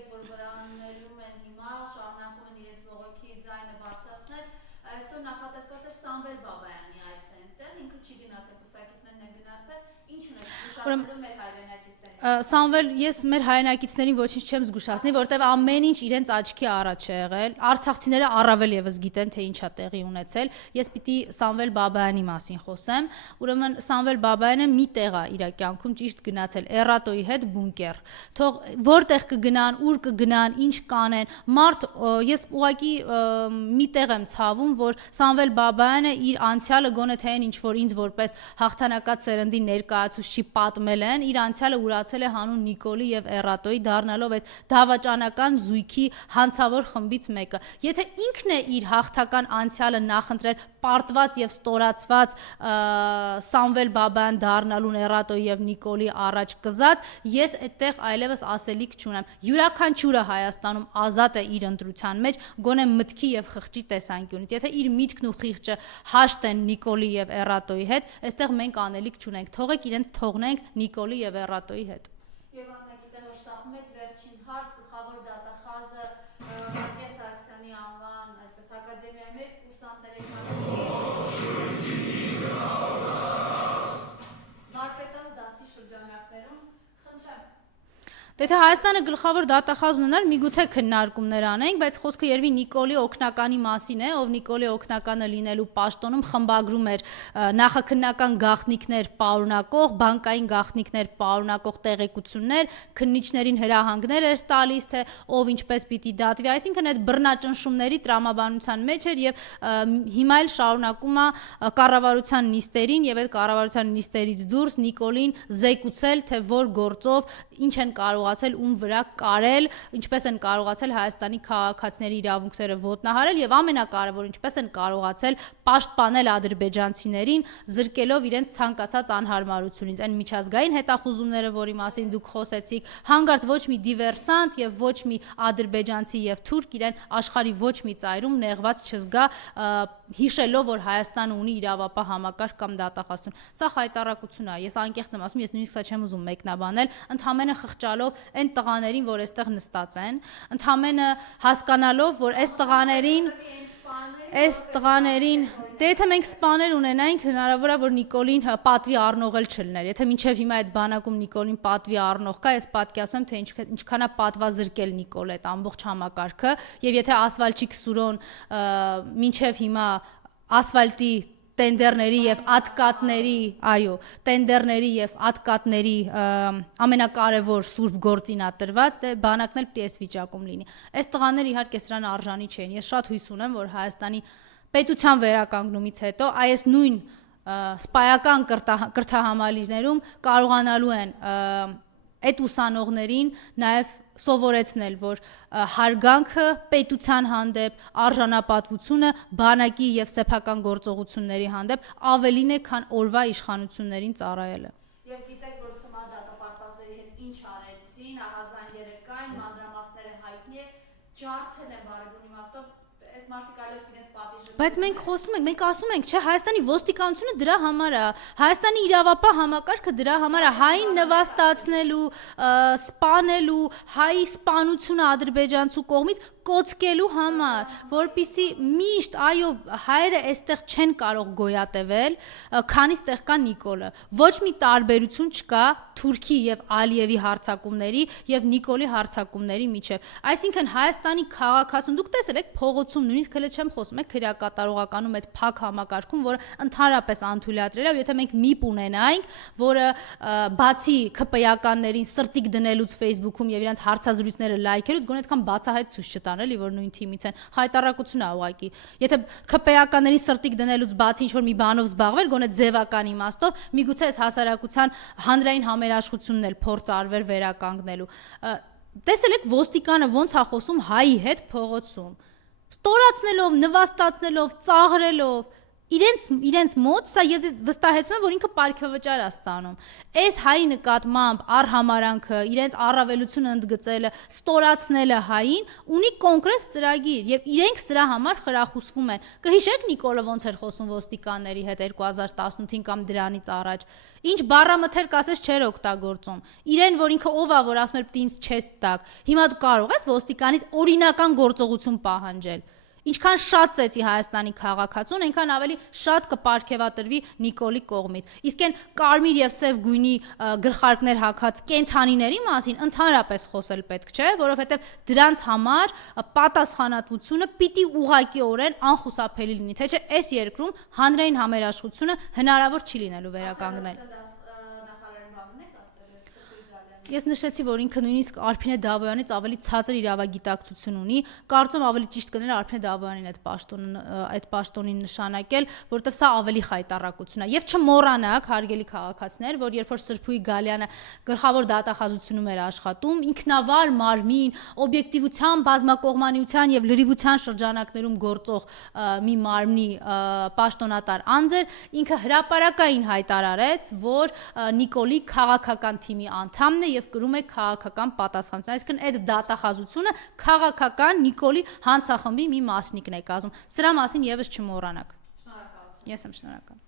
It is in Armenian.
գիտեք, որ վրաններում են հիմա, շարունակում են իրենց բողոքի ձայնը բարձրացնել, այսօր նախատեսված էր Սամվել Բաբայանի այցը այնտեղ, ինքը չի գնացել, կուսակիցներն են գնացել, ինչ ունեք զգուշացնելու մեր հայրենակիցներին։ Սամվել, ես մեր հայրենակիցներին ոչինչ չեմ զգուշացնի, որտեղ ամեն ինչ իրենց աչքի առաջ է եղել, արցախցիները առավել եւս գիտեն, թե ինչա տեղի ունեցել, ես պիտի Սամվել Բաբայանի մասին խոսեմ, ուրեմն Սամվել Բաբայանը մի տեղ է իր կյանքում ճիշտ գնացել, Էրատոյի հետ բունկեր, թող որտեղ կգնան, ուր կգնան, ինչ կանեն, մարդ, ես ուղղակի մի տեղ եմ ցավում, որ Սամվել Բաբայանը իր անցյալը գոնե թե ինչ որ ինձ որպես հաղթանակած սերնդի ներկայացուցիչ պատմել են, իր անցյալը ուրացել է հանուն Նիկոլի եւ Էրատոյի, դառնալով այդ դավաճանական զույգի հանցավոր խմբից մեկը։ Եթե ինքն է իր հաղթական անցյալը նախընտրել պարտված եւ ստորացված Սամվել Բաբայան դառնալուն Էրատոյի եւ Նիկոլի առաջ կզած, ես այդտեղ այլևս ասելիք չունեմ։ Յուրաքանչյուրը Հայաստանում ազատ է իր ընտրության մեջ, գոնե մտքի եւ խղճի տեսանկյունից։ Եթե իր միտքն ու խիղճը հաշտ են Նիկոլի եւ Էրատոյի հետ, այստեղ մենք անելիք չունենք։ Թողեք իրենց թողնենք Նիկոլի եւ Էրատոյի հետ։ Եվ աննագիտեմ որ շտապում եք վերջին հարց, գլխավոր դատախազը Վազգեն Սարգսյանի անվան այդպես ակադեմիայի մեր կուրսանտների վարպետաց դասի շրջանակներում խնդրեմ։ Եթե Հայաստանը գլխավոր դատախազ ունենար, միգուցե քննարկումներ անենք, բայց խոսքը երևի Նիկոլի օգնականի մասին է, ով Նիկոլի օգնականը լինելու պաշտոնում խմբագրում էր նախաքննական գաղտնիքներ պարունակող, բանկային գաղտնիքներ պարունակող տեղեկություններ, քննիչներին հրահանգներ էր տալիս, թե ով ինչպես պիտի դատվի, այսինքն այդ բռնաճնշումների տրամաբանության մեջ էր եւ հիմա էլ շարունակում է կառավարության նիստերին եւ այդ կառավարության նիստերից դուրս Նիկոլին զեկուցել, թե որ գործով ինչ են կարողացել ում վրա կարել, ինչպես են կարողացել Հայաստանի քաղաքացիների իրավունքները ոտնահարել եւ ամենակարևորը ինչպես են կարողացել պաշտպանել ադրբեջանցիներին, զրկելով իրենց ցանկացած անհարմարությունից։ Այն միջազգային հետախուզումները, որի մասին դուք խոսեցիք, հանկարծ ոչ մի դիվերսանտ եւ ոչ մի ադրբեջանցի եւ թուրք իրեն աշխարհի ոչ մի ծայրում նեղված չզգա, հիշելով, որ Հայաստանը ունի իրավապահ համակարգ կամ դատախազություն։ Սա խայտառակություն է։ Ես անկեղծ եմ ասում, ես նույնիսկ սա չեմ ուզում մեկնաբանել, ընդհանրապես խղճալով այն տղաներին, որ այստեղ նստած են, ընդհանրապես հասկանալով, որ այս տղաներին, դե եթե մենք սպաներ ունենայինք, հնարավոր է, որ Նիկոլին պատվի առնողել չլներ։ Եթե մինչև հիմա այդ բանակում Նիկոլին պատվի առնող կա, ես պատկերացնում եմ, թե ինչքան է պատվազրկել Նիկոլ այդ ամբողջ համակարգը, եւ եթե ասֆալտչիկ Սուրոն մինչև հիմա ասֆալտի տենդերների եւ ատկատների, այո, տենդերների եւ ատկատների ամենակարևոր սուրբ գործին ա տրված, դե բանակն էլ պիտի այս վիճակում լինի։ Այս տղաները իհարկե սրան արժանի չեն։ Ես շատ հույս ունեմ, որ Հայաստանի պետության վերականգնումից հետո այս նույն սպայական կրթահամալիրներում կարողանալու են այդ ուսանողներին նաև սովորեցնել, որ հարգանքը պետության հանդեպ, արժանապատվությունը բանակի եւ սեփական գործողությունների հանդեպ ավելին է, քան օրվա իշխանություններին ծառայելը։ Եվ գիտեք, որ սմա դատապարտվածների հետ ինչ արեցին, ահազանգ երեկային, մանրամասները հայտնի է, ջարդել են բարեբուն իմաստով, այս մարդիկ այլևս իրենց պատիժը։ Բայց մենք խոսում ենք, մենք ասում ենք, չէ, Հայաստանի ոստիկանությունը դրա համար է, Հայաստանի իրավապահ համակարգը դրա համար է, հային նվաստացնելու, սպանելու, հայի սպանությունը ադրբեջանցու կողմից կոծկելու համար, որպիսի միշտ, այո, հայերը այստեղ չեն կարող գոյատևել, քանի ստեղ կա Նիկոլը։ Ոչ մի տարբերություն չկա Թուրքի եւ Ալիևի հարձակումների եւ Նիկոլի հարձակումների միջեւ։ Այսինքն Հայաստանի քաղաքացուն դուք տեսել եք փողոցում, նույնիսկ հենց չեմ խոսում, եք քրեակատարողականում այդ փակ համակարգում, որը ընդհանրապես անթույլատրել է, եթե մենք MIP ունենայինք, որը բացի ԿՊ-ականներին սրտիկ դնելուց Facebook-ում եւ իրենց հարցազրույցները լայքելուց գոնե այդքան բացահայտ ցույց չտան, էլի որ նույն թիմից են, խայտառակություն է ուղղակի։ Եթե ԿՊ-ականներին սրտիկ դնելուց բացի ինչ որ մի բանով զբաղվեր, գոնե ձևական իմաստով, միգուցե այս հասարակության հանրային համերաշխությունն էլ փորձ արվեր վերականգնելու։ Տեսել եք ոստիկանը ոնց է խոսում հայի հետ փողոցում, ստորացնելով, նվաստացնելով, ծաղրելով, իրենց մոտ սա ես վստահեցնում եմ, որ ինքը պարգևավճար է ստանում։ Այս հայի նկատմամբ արհամարանքը, իրենց առավելությունը ընդգծելը, ստորացնելը հային ունի կոնկրետ ծրագիր եւ իրենք սրա համար խրախուսվում են։ Կհիշեք Նիկոլը ոնց էր խոսում ոստիկանների հետ 2018-ին կամ դրանից առաջ։ Ինչ բառամթեր կասես չէր օգտագործում։ Իրեն, որ ինքը ով է, որ ասում էր պիտի ինձ չես տակ։ Հիմա դու կարող ես ոստիկանից օրինական գործողություն պահանջել։ Ինչքան շատ ծեծի Հայաստանի քաղաքացուն, այնքան ավելի շատ կպարգևատրվի Նիկոլի կողմից։ Իսկ այն կարմիր եւ սև գույնի գլխարկներ հագած կենթանիների մասին ընդհանրապես խոսել պետք չէ, որովհետեւ դրանց համար պատասխանատվությունը պիտի ուղղակիորեն անխուսափելի լինի, թե չէ այս երկրում հանրային համերաշխությունը հնարավոր չի լինելու վերականգնել։ Ես նշեցի, որ ինքը նույնիսկ Արփինե Դավոյանից ավելի ցածր իրավագիտակցություն ունի, կարծում ավելի ճիշտ կներ Արփինե Դավոյանին այդ պաշտոնին նշանակել, որովհետև սա ավելի խայտառակություն է։ Եվ չմոռանաք, հարգելի քաղաքացիներ, որ երբ որ Սրփուի Գալյանը գլխավոր դատախազությունում էր աշխատում, ինքնավար մարմին, օբյեկտիվության, բազմակողմանիության եւ լրիվության շրջանակներում գործող մի մարմնի պաշտոնատար անձ էր, ինքը հրապարակային հայտարարեց, որ Նիկոլի քաղաքական թիմի անդամն է եւ կրում է քաղաքական պատասխանատվություն, այսինքն այդ դատախազությունը քաղաքական Նիկոլի հանցախմբի մի մասնիկն է կազմում։ Սրա մասին եւս չմոռանաք։ Շնորհակալություն։ Ես եմ շնորհակալ։